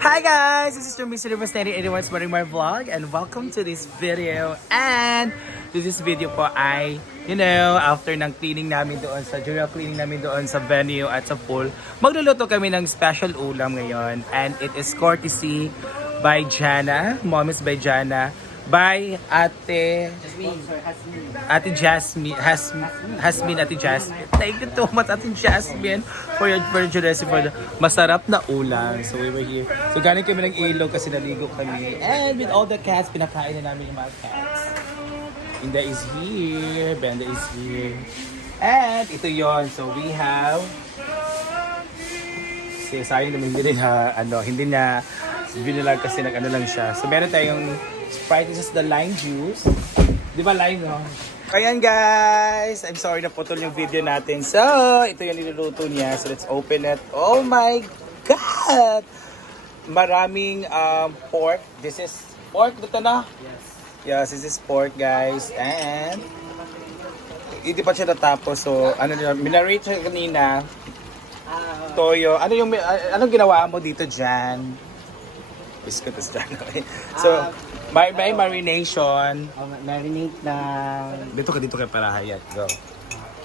Hi guys, this is your Mr. Rivers 1981 Smarting My Vlog and welcome to this video. And this video po ay, you know, after ng cleaning namin doon sa, ang cleaning namin doon sa venue at sa pool, magluluto kami ng special ulam ngayon. And it is courtesy by Jana, Mom is by Jana, by Ate Ate Jasmine, has, Hasmin, Ate Jasmine. Thank you so much, Ate Jasmine, for your, for your recipe for the masarap na ulam. So, we were here. So, galing kami ng ilog kasi naligo kami. And with all the cats, pinakain na namin yung mga cats. Inda is here, Benda is here. And ito yon So, we have kasi sayang naman hindi na, ano, hindi na binilag kasi nag ano lang siya. So, meron tayong Sprite. This is the lime juice. Di ba lime, no? Ayan guys! I'm sorry na putol yung video natin. So, ito yung niluluto niya. So, let's open it. Oh my God! Maraming um, pork. This is pork. Dito na? Yes. Yes, this is pork guys. And, hindi pa siya natapos. So, ano nila, minarate siya kanina. Toyo. Ano yung, anong ginawa mo dito dyan? Biscuit is dyan. So, may marination. Ma- marinate ng Dito ka dito kay Parahayat. Go.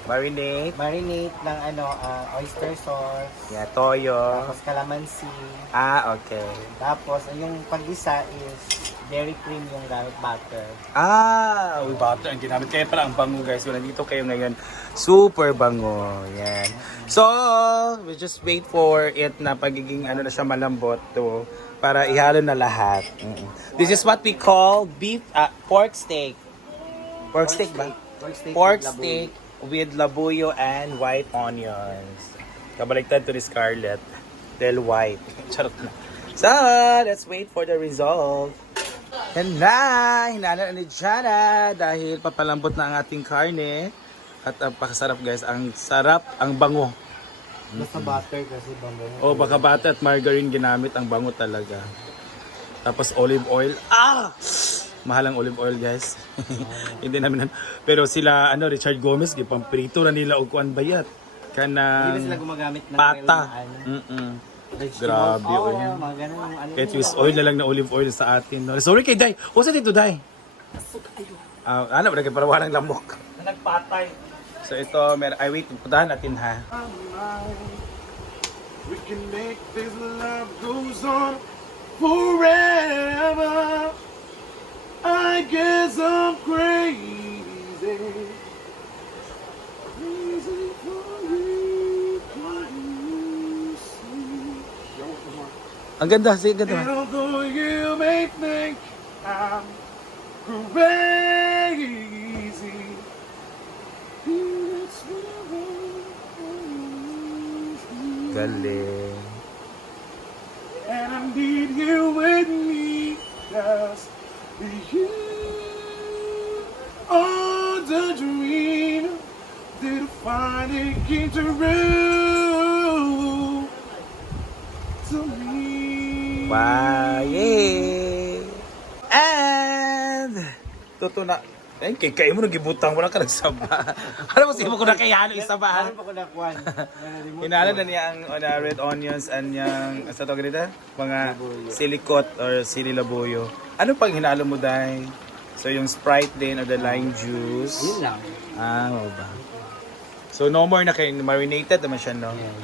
Marinate. marinate ng ano ah, oyster sauce, Yeah, toyo. tapos calamansi, Ah, okay. tapos yung pag-isa is dairy cream yung gamit butter. Ah, uy, butter ang ginamit. Kaya pala ang bango guys. Kung nandito kayo ngayon, super bango. Yan. So, we just wait for it na pagiging ano na siya malambot to para ihalo na lahat. Mm-mm. This is what we call beef, ah, pork steak. Pork steak ba? Pork steak. Pork with labuyo. steak with labuyo and white onions. Kabaliktad to ni Scarlett. Del white. Charot na. So, let's wait for the result. Yan na! Hinala na ni Jana dahil papalambot na ang ating karne. At ang pakasarap guys. Ang sarap, ang bango. Basta butter kasi bango. O baka bata at margarine ginamit, ang bango talaga. Tapos olive oil. Ah! Mahal ang olive oil guys. Hindi namin, pero sila, ano, Richard Gomez, gipamprito na nila o kuan bayat. Hindi ba sila Kanang gumagamit ng pata. ano? Mm-mm. Grabe, oil, oy. mga ganun yung ano. Kahit with oil na lang na olive oil sa atin. No? Sorry kay Day. O sa dito, Day? Ah, ano ba, para walang lamok. Nagpatay. So ito, mer ay wait, puntahan natin ha. We can make this love goes on forever. I guess I'm. Crazy Ang ganda, sige, ganda. And although you may think I'm crazy, it's easy. Galing. And I need you with me, cause you are oh, the dream that finally Wow, yay! And, tuto na, ay, kay kay mo nagibutang mo na ka nagsaba. Ano mo siya mo ko na kay Halo isaba? Ano pa ko nakuhan? Hinala na niya ang uh, red onions and yung, sa tawag nito? Mga silikot or sili labuyo. Ano pang hinalo mo dahil? So yung Sprite din or the lime juice. Yun lang. Ah, oo ba? So no more na kayo, marinated naman siya, no? Yan.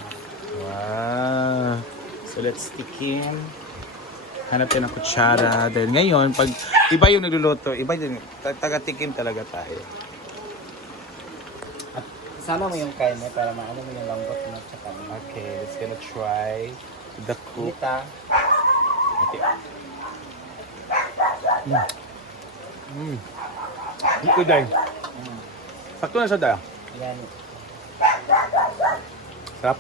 Wow. So let's stick in. Hanap tayo ng kutsara. Then ngayon, pag iba yung nagluluto, iba yung ta- taga-tikim talaga tayo. At sama mo yung karne para maano mo yung lambot mo at saka ano. Okay, let's gonna try the cook. Kita. Okay. Mm. Mm. Ito dahil. Sakto na siya dahil. Yan. Sarap.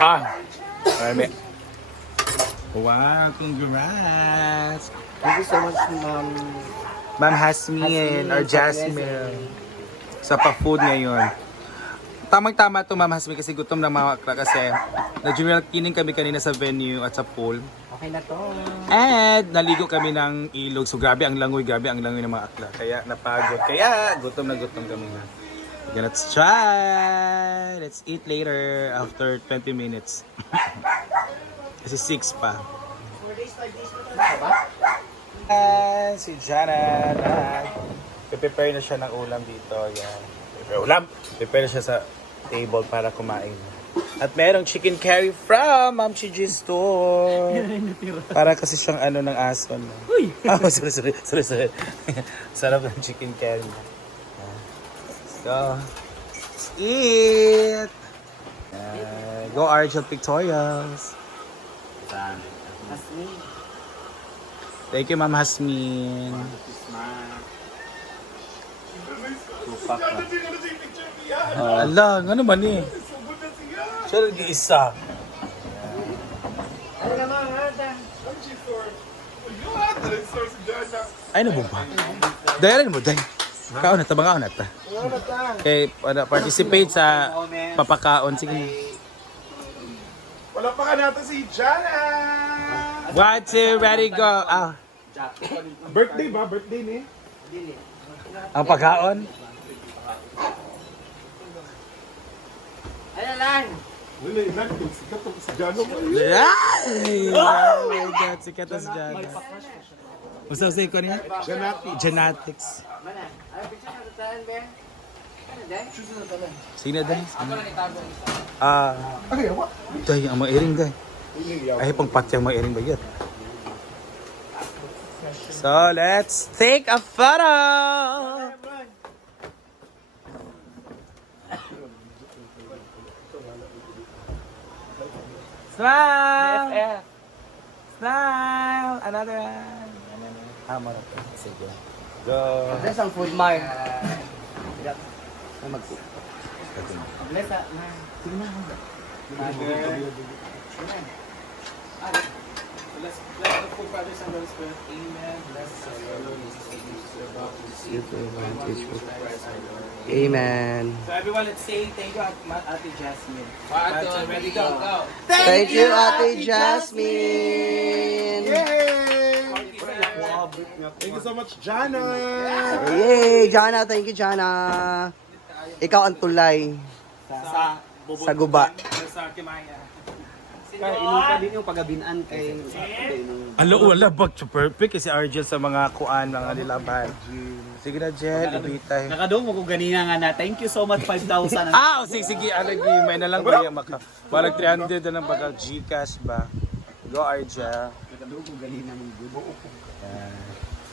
Ah! Marami. Wow, congrats! Thank you so much, ma'am. Ma'am Hasmin or Jasmine sa pa-food ngayon. Tamang-tama to Ma'am Hasmin kasi gutom na mga akla kasi na-general cleaning kami kanina sa venue at sa pool. Okay na to. And naligo kami ng ilog. So grabe ang langoy, grabe ang langoy ng mga akla. Kaya napagod. Kaya gutom na gutom kami na. Okay, let's try. Let's eat later after 20 minutes. Kasi 6 pa. Ah, si Jana na prepare na siya ng ulam dito. Yan. Prepare ulam. Prepare na siya sa table para kumain. At merong chicken curry from Ma'am Chiji's store. Para kasi siyang ano ng aso. No? Uy! Ah, sorry, sorry, sorry, sorry. Sarap ng chicken curry. So, let's eat! Uh, go Argel Pictorials. Asmi. Thank you, Ma'am Hasmin. Tupak. Ano picture niya? Ala, ano ba ni? Sugod na siya. Lagi isa. Ano na na. Ay, ano ba? Dayalan mo, day. Kaon na, tabang kaon na ta. Ta? Ano, participate sa papakaon. Sige na. Wala pa ka natin si Jana. One, two, ready, go. Ah, Birthday ba? Birthday ni? ang pagkaon. Ano lang? Wala yun lang. Sikat to si Jano ko. Ay! Oh my God, sikat si Jana. Basta sa ko niya? Janati. Genetics. Mana? Ano picture na tataan, be? Ano, day? Sino, day? Ah, Ay, awa. day, ang mga iring, day. Ay, pang patyang mga iring ba yun? So, let's take a photo! Smile! Smile! Another one! Ah, mo na po. Sige. Go! Bless ang food mart. Ay, mag Bless ah. Sige na. Let's bless the food fathers and Holy Spirit. Amen. Bless Amen. So everyone, let's say thank you, Ate Jasmine. Ate, ready, go, go. Thank you, Ate Jasmine! Thank you so much, Jana. Yay! Jana, thank you, Jana. Ikaw ang tulay Sa, sa guba. sa Kimaya. Inupa din yung pagabinan kay... Alo, wala bag to perfect kasi Argel sa mga kuan, mga nilaban. Sige na, Jel, ibitay. Nakadong mo ko ganina nga na. Thank you so much 5,000. Ah, oh, sige, sige, alagi, may na lang ba yung maka, malag 300 na lang baka Gcash ba? Go, Argel. Yan.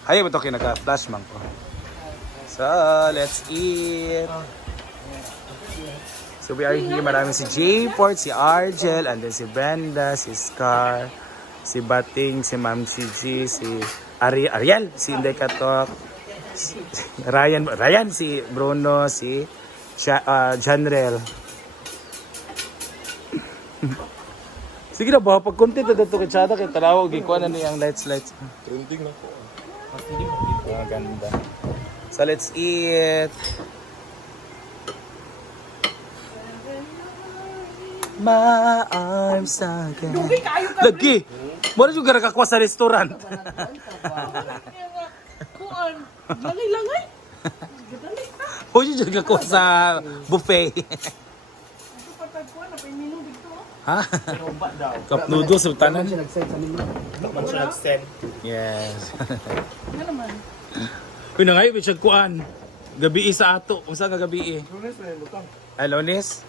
Ayaw mo ito kinaka-flash man ko. So, let's eat. So we are here, marami si J-Port, si Argel, and then si Brenda, si Scar, si Bating, si Ma'am Gigi, si Ari Ariel, si Inday Katok, si Ryan, Ryan, si Bruno, si Cha, uh, Janrel. Sige na ba, pag content na dito kay Chata, kay Tarawag, ikuha na niyang lights, lights. Trending na po. Mga ganda. So let's eat. My arms again. Lagi! Mo na yung kakakwa sa restaurant. Kuan, langay-langay. Mo yung sa buffet. Ha? Cup noodles sa tanan. Naman siya nag-send. Yes. Nga naman. Uy, na ngayon, siya kuan. Gabi sa ato. Kung saan ka gabi eh? Lunes na yung lutang. Ay, Lunes?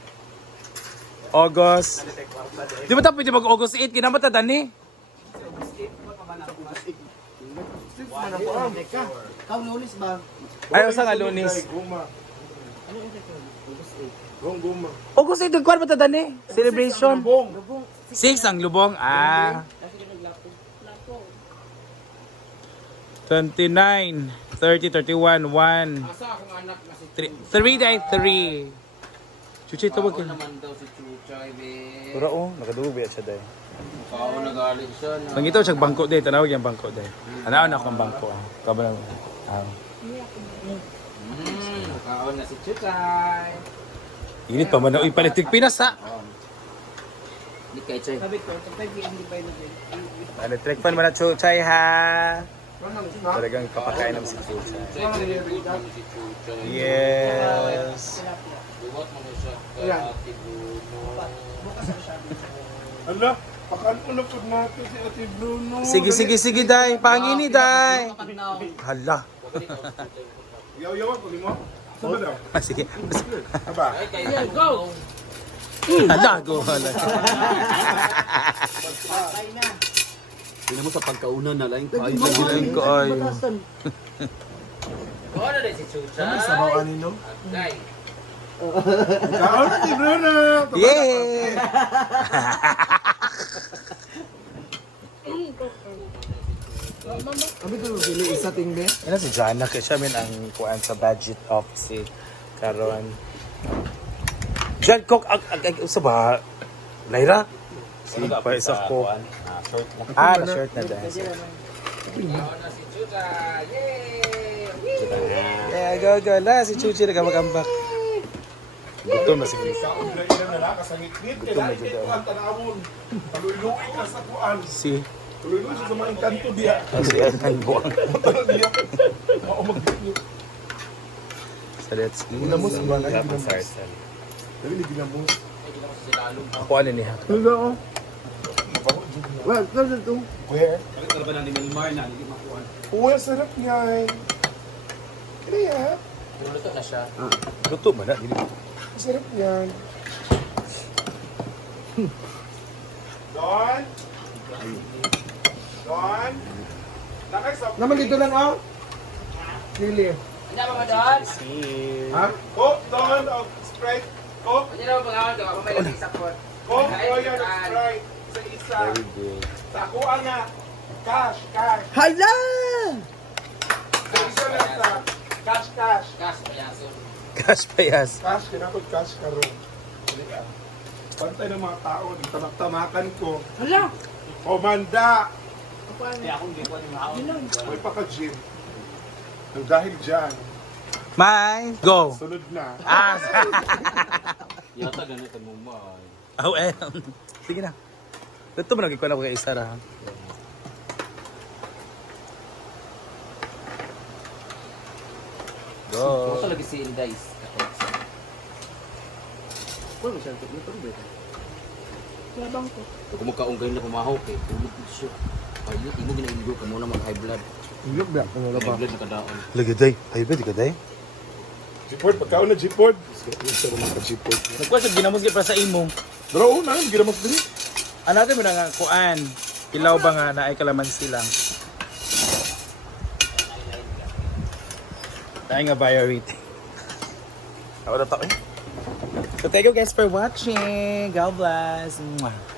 August. Di ba tayo pwede mag-August 8? Kinamata dani? Kau nulis ba? Ay, usa nga Lunes. Guma. August 8, nagkuhan ba ta dani? Celebration. Bong. 6 ang lubong. Ah. 29, 30, 31, 1. 3 day, 3. Chuchi, tawag ka. naman daw si Chuchay, be. Pura oh, nakadugog ba siya day. Kao nagalit siya na. Nang ito siya bangko day, tanawag yung bangko day. Anaw na akong bangko. ah. Kaba na. Ah. Hmm, kao na si Chuchay. Init pa man. Uy, palitig Pinas ha. Kay Chay. Sabi ko, patag hindi pa yun. Electric fan man na chuchay ha. Talagang kapakain. Yes. Mo na siya Bruno. Ala. Pakalulog ko natin si Ate Bruno. Sige, sige, sige, day. Pangini, day. Hala. Yaw-yawan ko mo. Daw? Ah, sige. Aba. Yeah, go! Hala, go. Hala. Hindi mo sa pagkauna na lang. Kain Giling ko ay. Oo na si Chuchay. Sabaw ani no? Guys. Kaon Ate Bruno. Yay! Abi ko, dili isa tingbe. Ano si Jana kaya siya min ang kuan sa budget of si Karon. Jan Cook ag ag ag sa ba? Lyra? Si pa isa ko. Ah, na short na dahil. Oo na si. Yay! Yeah, go go la si Chuchi na kamagambak. Gutom na si Chris. Kaon na ina na lang kasangit-ngit. Kailangan ito ang tanawon. Paluy-luy ka sa kuan. Si Paluy-luy sa mga engkanto diya. si ang buwang. Diya. Mao mag-ngit. So let's eat. Ginamos ba na? Tapos Ginamos. Arsan. Dali ni ginamos. Ako ano niya? Well, ano to? Where? Uy, ang sarap niya eh. Kaya, Luto na siya. Luto ba na? Ang sarap niyan. Don? Don? Nakasap. Naman dito lang oh. Ano ba ba doon? Ha? Coke, Don, of Sprite. Coke, Ano na ba pag-awal ka? Mamay lang isa po. Coke, Royal, of Sprite. Sa isa. Sa kuha nga. Cash, cash. Hala! Isa lang sa cash, cash. Kas, payaso. Cash payas. Cash, kinakot cash karon. Dali. Pantay ng mga tao, di tamak-tamakan ko. Hala! Komanda! Paano? May paka-gym. Dahil dyan, May go. sunod na. Ah. Yata ganito mo mo. Oh, eh. Sige na. Luto mo nagkikuha na ko kay isa ra. Go. Ito lagi si guys. Labang ko. Kung magkaunggay na pumahok eh. Tulog ko siya. Ayun, imo ginaingo ka muna mag-high blood. Ilog ba? Ano High blood na kadaon. Lagi day. Ay, ba di ka day? G-Port, pagkaon na G-Port. Gusto ko mga G-Port. Nagkuha siya ginamos gid para sa imo. Pero oo na, ginamas din. Ano natin mo na nga kuan. Ilaw ba nga na ay kalamansi lang. Dahil nga priority. Ako na to eh. So thank you guys for watching. God bless. Mwah.